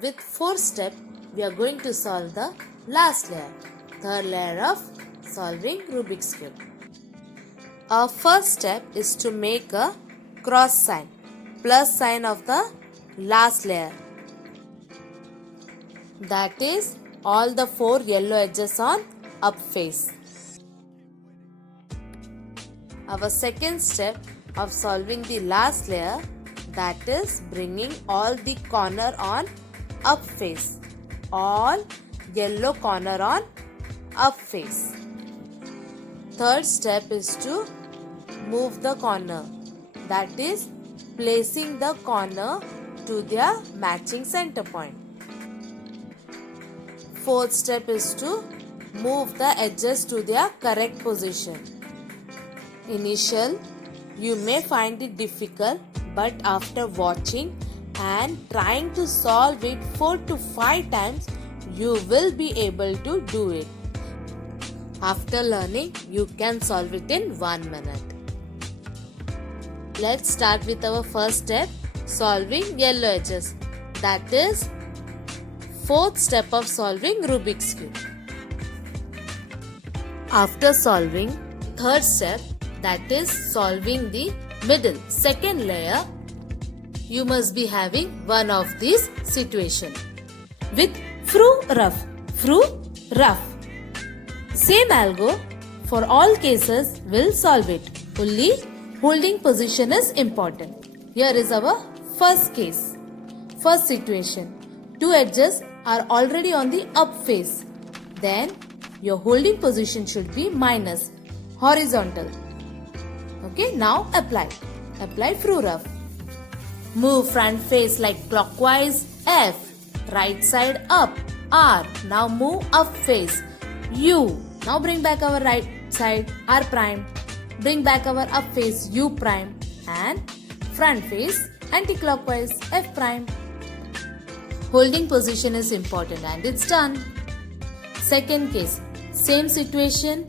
With 4 steps, we are going to solve the last layer, third layer of solving Rubik's Cube. Our first step is to make a cross sign, plus sign of the last layer. That is all the 4 yellow edges on up face. Our second step of solving the last layer, that is bringing all the corner on up face. All yellow corner on up face. Third step is to move the corner, that is placing the corner to their matching center point. Fourth step is to move the edges to their correct position. Initial, you may find it difficult, but after watching and trying to solve it 4 to 5 times, you will be able to do it. After learning, you can solve it in 1 minute. Let's start with our first step, solving yellow edges. That is fourth step of solving Rubik's Cube. After solving third step, that is solving the middle second layer, you must be having one of these situation with rough. Same algo for all cases will solve it. Only holding position is important. Here is our first case. First situation. 2 edges are already on the up face. Then your holding position should be minus, horizontal. Okay, now apply. Apply rough. Move front face like clockwise, F. Right side up, R. Now move up face, U. Now bring back our right side, R prime. Bring back our up face, U prime. And front face, anti-clockwise, F prime. Holding position is important and it's done. Second case, same situation,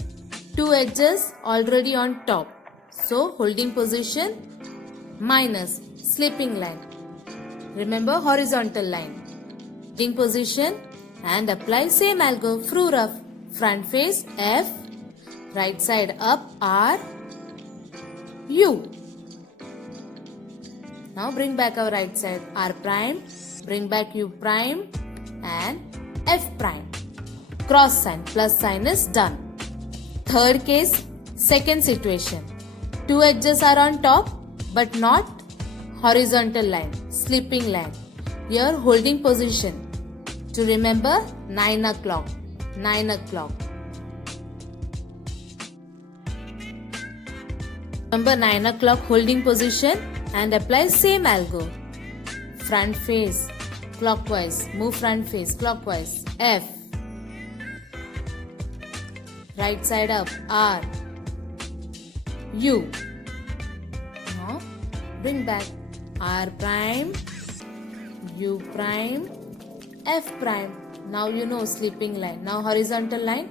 2 edges already on top. So holding position, minus, slipping line. Remember horizontal line. Holding position and apply same algo, rough. Front face, F. Right side up, R. U. Now bring back our right side, R prime. Bring back U prime and F prime. Cross sign, plus sign is done. Third case, second situation. 2 edges are on top but not horizontal line, slipping line. Here holding position. To remember 9 o'clock. 9 o'clock. Remember 9 o'clock holding position and apply same algo. Front face clockwise, move front face clockwise, F. Right side up, R. U. Now bring back R prime, U prime, F prime. Now you know slipping line. Now horizontal line.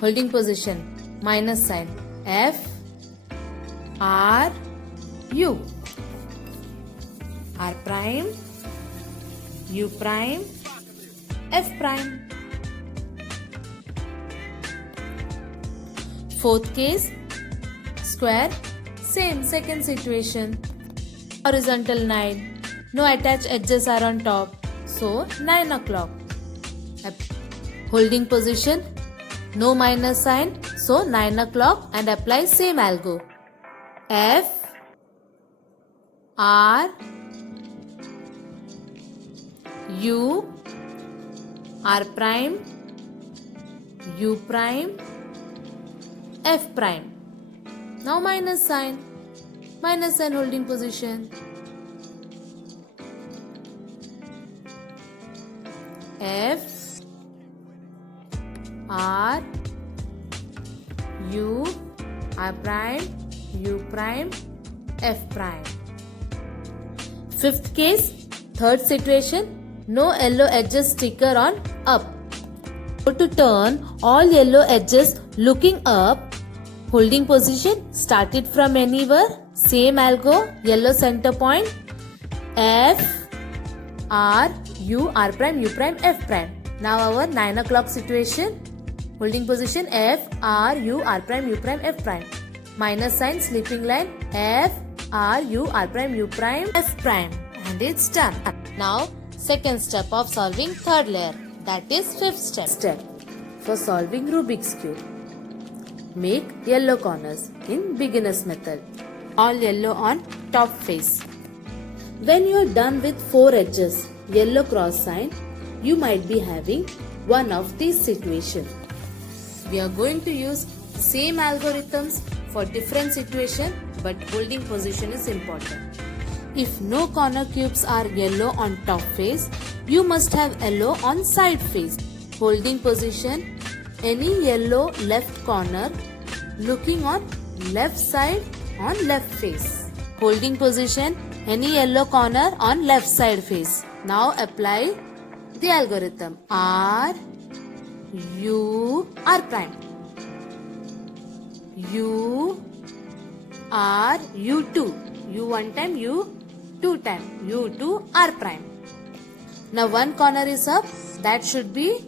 Holding position, minus sign, F, R, U. R prime, U prime, F prime. Fourth case, square, same second situation. Horizontal 9, no attached edges are on top, so 9 o'clock. Holding position, no minus sign, so 9 o'clock and apply same algo. F, R, U, R prime, U prime, F prime. Now minus sign holding position. F, R, U, R prime, U prime, F prime. Fifth case, third situation, no yellow edges sticker on up. So to turn all yellow edges looking up, holding position, start it from anywhere, same algo, yellow center point, F, R, U, R prime, U prime, F prime. Now our 9 o'clock situation. Holding position F, R, U, R prime, U prime, F prime. Minus sign, sleeping line F, R, U, R prime, U prime, F prime. And it's done. Now second step of solving third layer. That is fifth step. For solving Rubik's Cube. Make yellow corners in beginner's method. All yellow on top face. When you are done with 4 edges, yellow cross sign, you might be having one of these situations. We are going to use same algorithms for different situation, but holding position is important. If no corner cubes are yellow on top face, you must have yellow on side face. Holding position, any yellow left corner looking on left side on left face. Holding position, any yellow corner on left side face. Now apply the algorithm R, U, R prime. U, R, U2. U one time, U two time. U2, R prime. Now one corner is up. That should be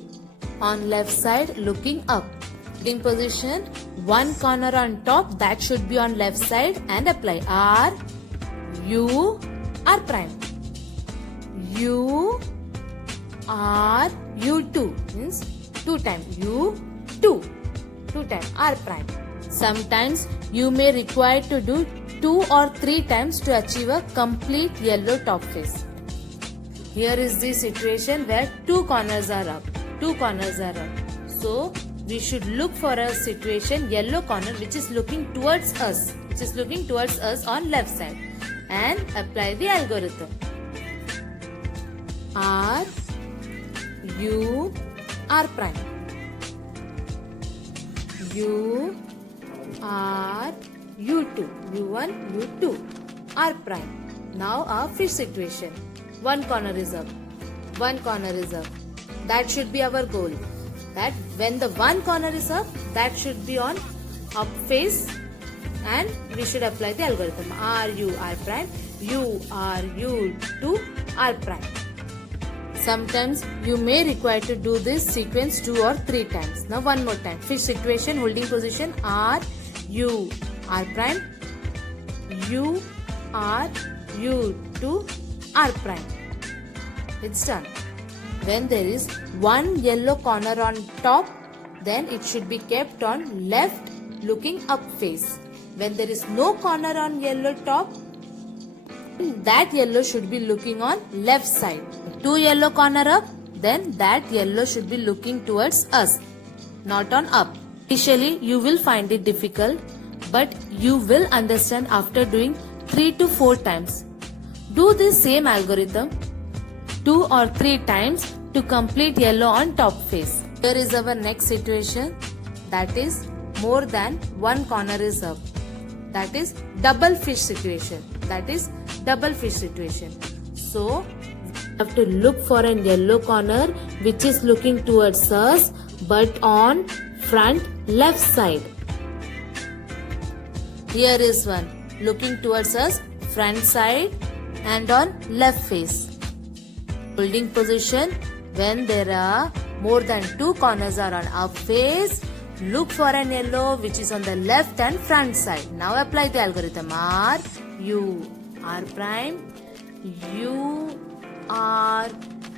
on left side looking up. In position, one corner on top. That should be on left side and apply R, U, R prime. U, R, U2 means 2 time. U2. 2 time R prime. Sometimes you may require to do 2 or 3 times to achieve a complete yellow top face. Here is the situation where 2 corners are up. 2 corners are up. So we should look for a situation yellow corner which is looking towards us. Which is looking towards us on left side. And apply the algorithm. R, U, R prime. U, R, U2. U1, U2. R prime. Now our fish situation. One corner is up. One corner is up. That should be our goal. That when the one corner is up, that should be on up face. And we should apply the algorithm R, U, R prime, U, R, U2, R prime. Sometimes you may require to do this sequence 2 or 3 times. Now one more time. Fish situation, holding position R, U, R prime, U, R, U2, R prime. It's done. When there is one yellow corner on top, then it should be kept on left looking up face. When there is no corner on yellow top, that yellow should be looking on left side. 2 yellow corner up, then that yellow should be looking towards us, not on up. Initially, you will find it difficult, but you will understand after doing 3 to 4 times. Do this same algorithm 2 or 3 times to complete yellow on top face. Here is our next situation. That is more than one corner is up. That is double fish situation. So we have to look for a yellow corner which is looking towards us but on front left side. Here is one looking towards us front side and on left face. Holding position, when there are more than 2 corners are on up face, look for an yellow which is on the left and front side. Now apply the algorithm R, U, R prime, U, R,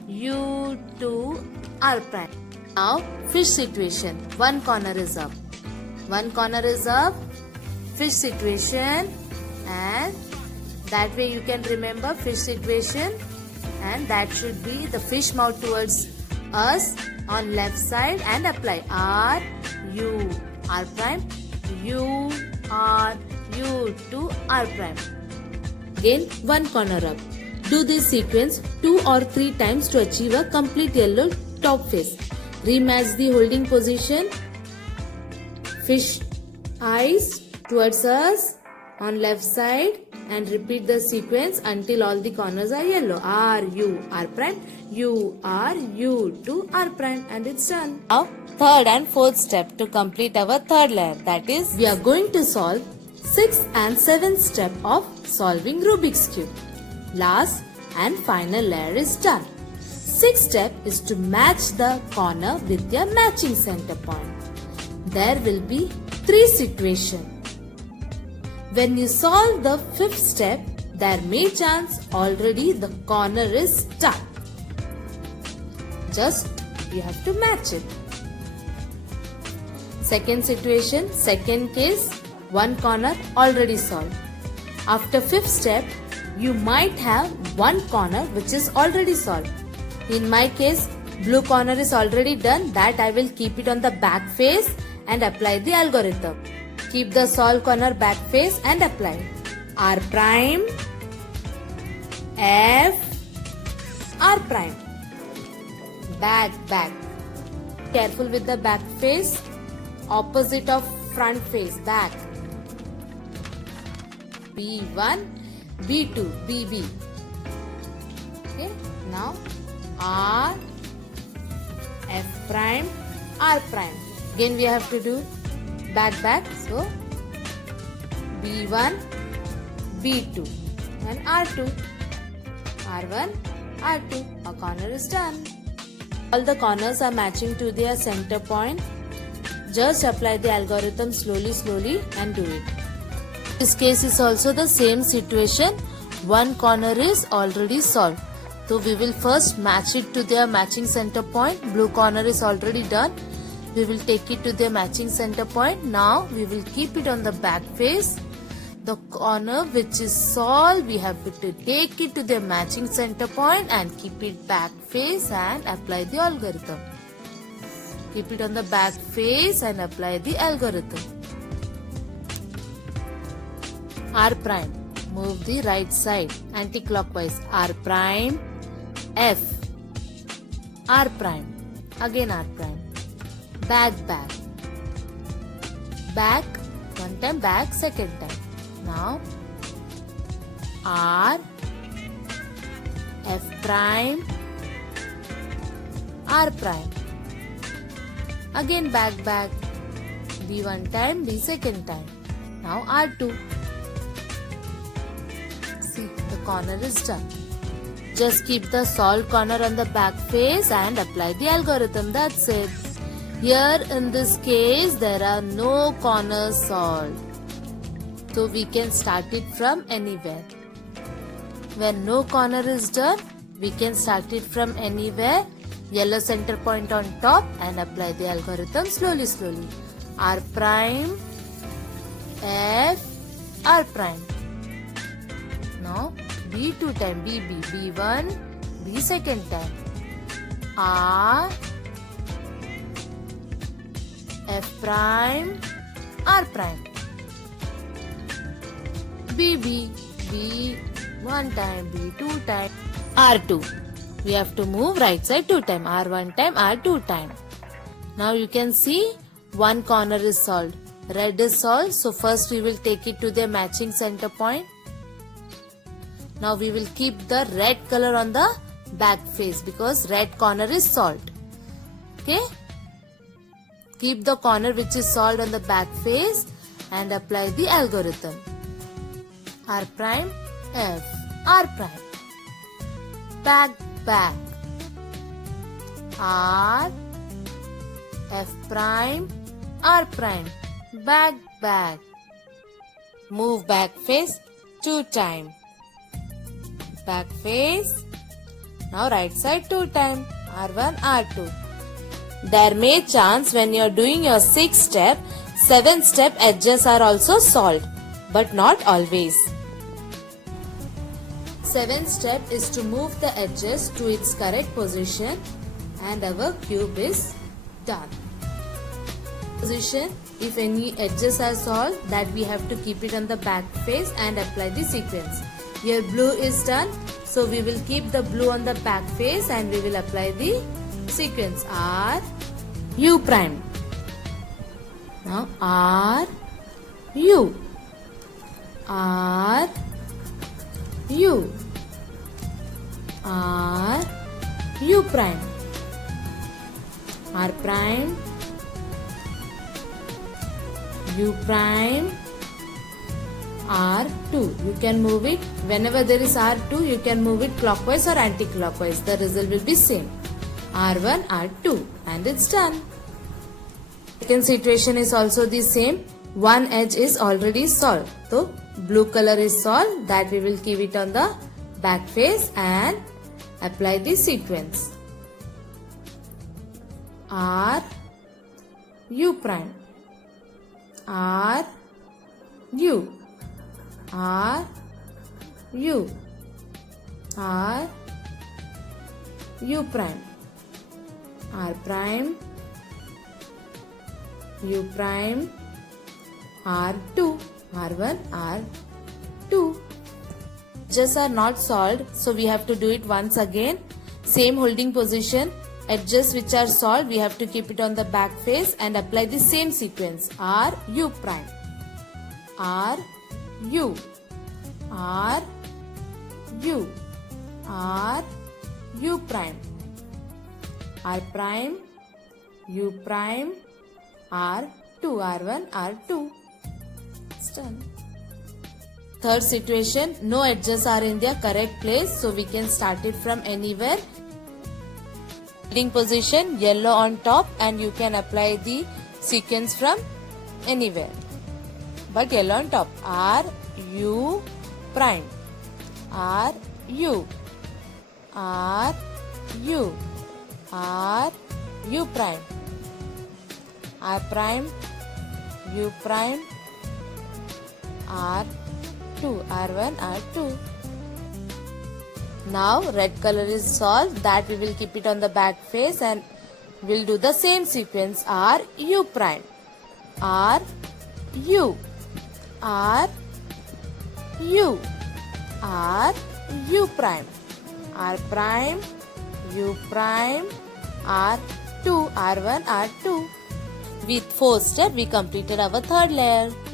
U2, R prime. Now fish situation, one corner is up. One corner is up, fish situation, and that way you can remember fish situation, and that should be the fish mouth towards us on left side and apply R, U, R prime, U, R, U2, R prime. Again one corner up. Do this sequence 2 or 3 times to achieve a complete yellow top face. Rematch the holding position. Fish eyes towards us on left side and repeat the sequence until all the corners are yellow. R, U, R prime, U, R, U2, R prime, and it's done. Now third and fourth step to complete our third layer. That is, we are going to solve 6th and 7th step of solving Rubik's Cube. Last and final layer is done. Sixth step is to match the corner with their matching center point. There will be 3 situations. When you solve the 5th step, there may chance already the corner is done. Just you have to match it. Second situation, second case, one corner already solved. After 5th step, you might have one corner which is already solved. In my case, blue corner is already done. That I will keep it on the back face and apply the algorithm. Keep the solved corner back face and apply. R prime, F, R prime. Back. Careful with the back face. Opposite of front face, back. B1, B2, BB. Okay, now R, F prime, R prime. Again we have to do back. So B1, B2 and R2. R1, R2. Our corner is done. All the corners are matching to their center point. Just apply the algorithm slowly and do it. This case is also the same situation. One corner is already solved. So we will first match it to their matching center point. Blue corner is already done. We will take it to their matching center point. Now we will keep it on the back face. The corner which is solved, we have to take it to their matching center point and keep it back face and apply the algorithm. Keep it on the back face and apply the algorithm. R prime. Move the right side anti-clockwise. R prime, F. R prime. Again R prime. Back. Back. One time back, second time. Now R, F prime, R prime. Again back. B one time, B second time. Now R2. See, the corner is done. Just keep the solved corner on the back face and apply the algorithm. That's it. Here in this case, there are no corners solved. So we can start it from anywhere. When no corner is done, we can start it from anywhere. Yellow center point on top and apply the algorithm slowly. R prime, F, R prime. Now B2 time, B1, B second time. R, F prime, R prime. B one time, B 2 time, R2. We have to move right side 2 time, R1 time, R2 time. Now you can see one corner is solved. Red is solved, so first we will take it to the matching center point. Now we will keep the red color on the back face because red corner is solved. Okay? Keep the corner which is solved on the back face and apply the algorithm. R prime, F, R prime. Back. R, F prime, R prime. Back. Move back face 2 time. Back face. Now right side 2 time. R1, R2. There may chance when you are doing your 6th step, 7th step edges are also solved, but not always. 7th step is to move the edges to its correct position and our cube is done. Position, if any edges are solved, that we have to keep it on the back face and apply the sequence. Here blue is done, so we will keep the blue on the back face and we will apply the sequence. R, U prime. Now R, U. R, U. R, U prime. R prime. U prime. R2. You can move it. Whenever there is R2, you can move it clockwise or anti-clockwise. The result will be same. R1, R2, and it's done. Second situation is also the same. One edge is already solved. So blue color is solved. That we will keep it on the back face and apply the sequence. R U prime. R U. R U. R U prime. R prime. U prime. R2. R1. R2. Edges are not solved, so we have to do it once again. Same holding position. Edges which are solved, we have to keep it on the back face and apply the same sequence. R U prime. R U. R U. R U prime. R prime. U prime. R2. R1. R2. It's done. Third situation, no edges are in their correct place, so we can start it from anywhere. Holding position, yellow on top, and you can apply the sequence from anywhere, but yellow on top. R U prime. R U. R U. R U prime. R prime. U prime. R2. R1. R2. Now red color is solved. That we will keep it on the back face and we'll do the same sequence. R U prime. R U. R U. R U prime. R prime. U prime. R2. R1. R2. With 4 steps we completed our third layer.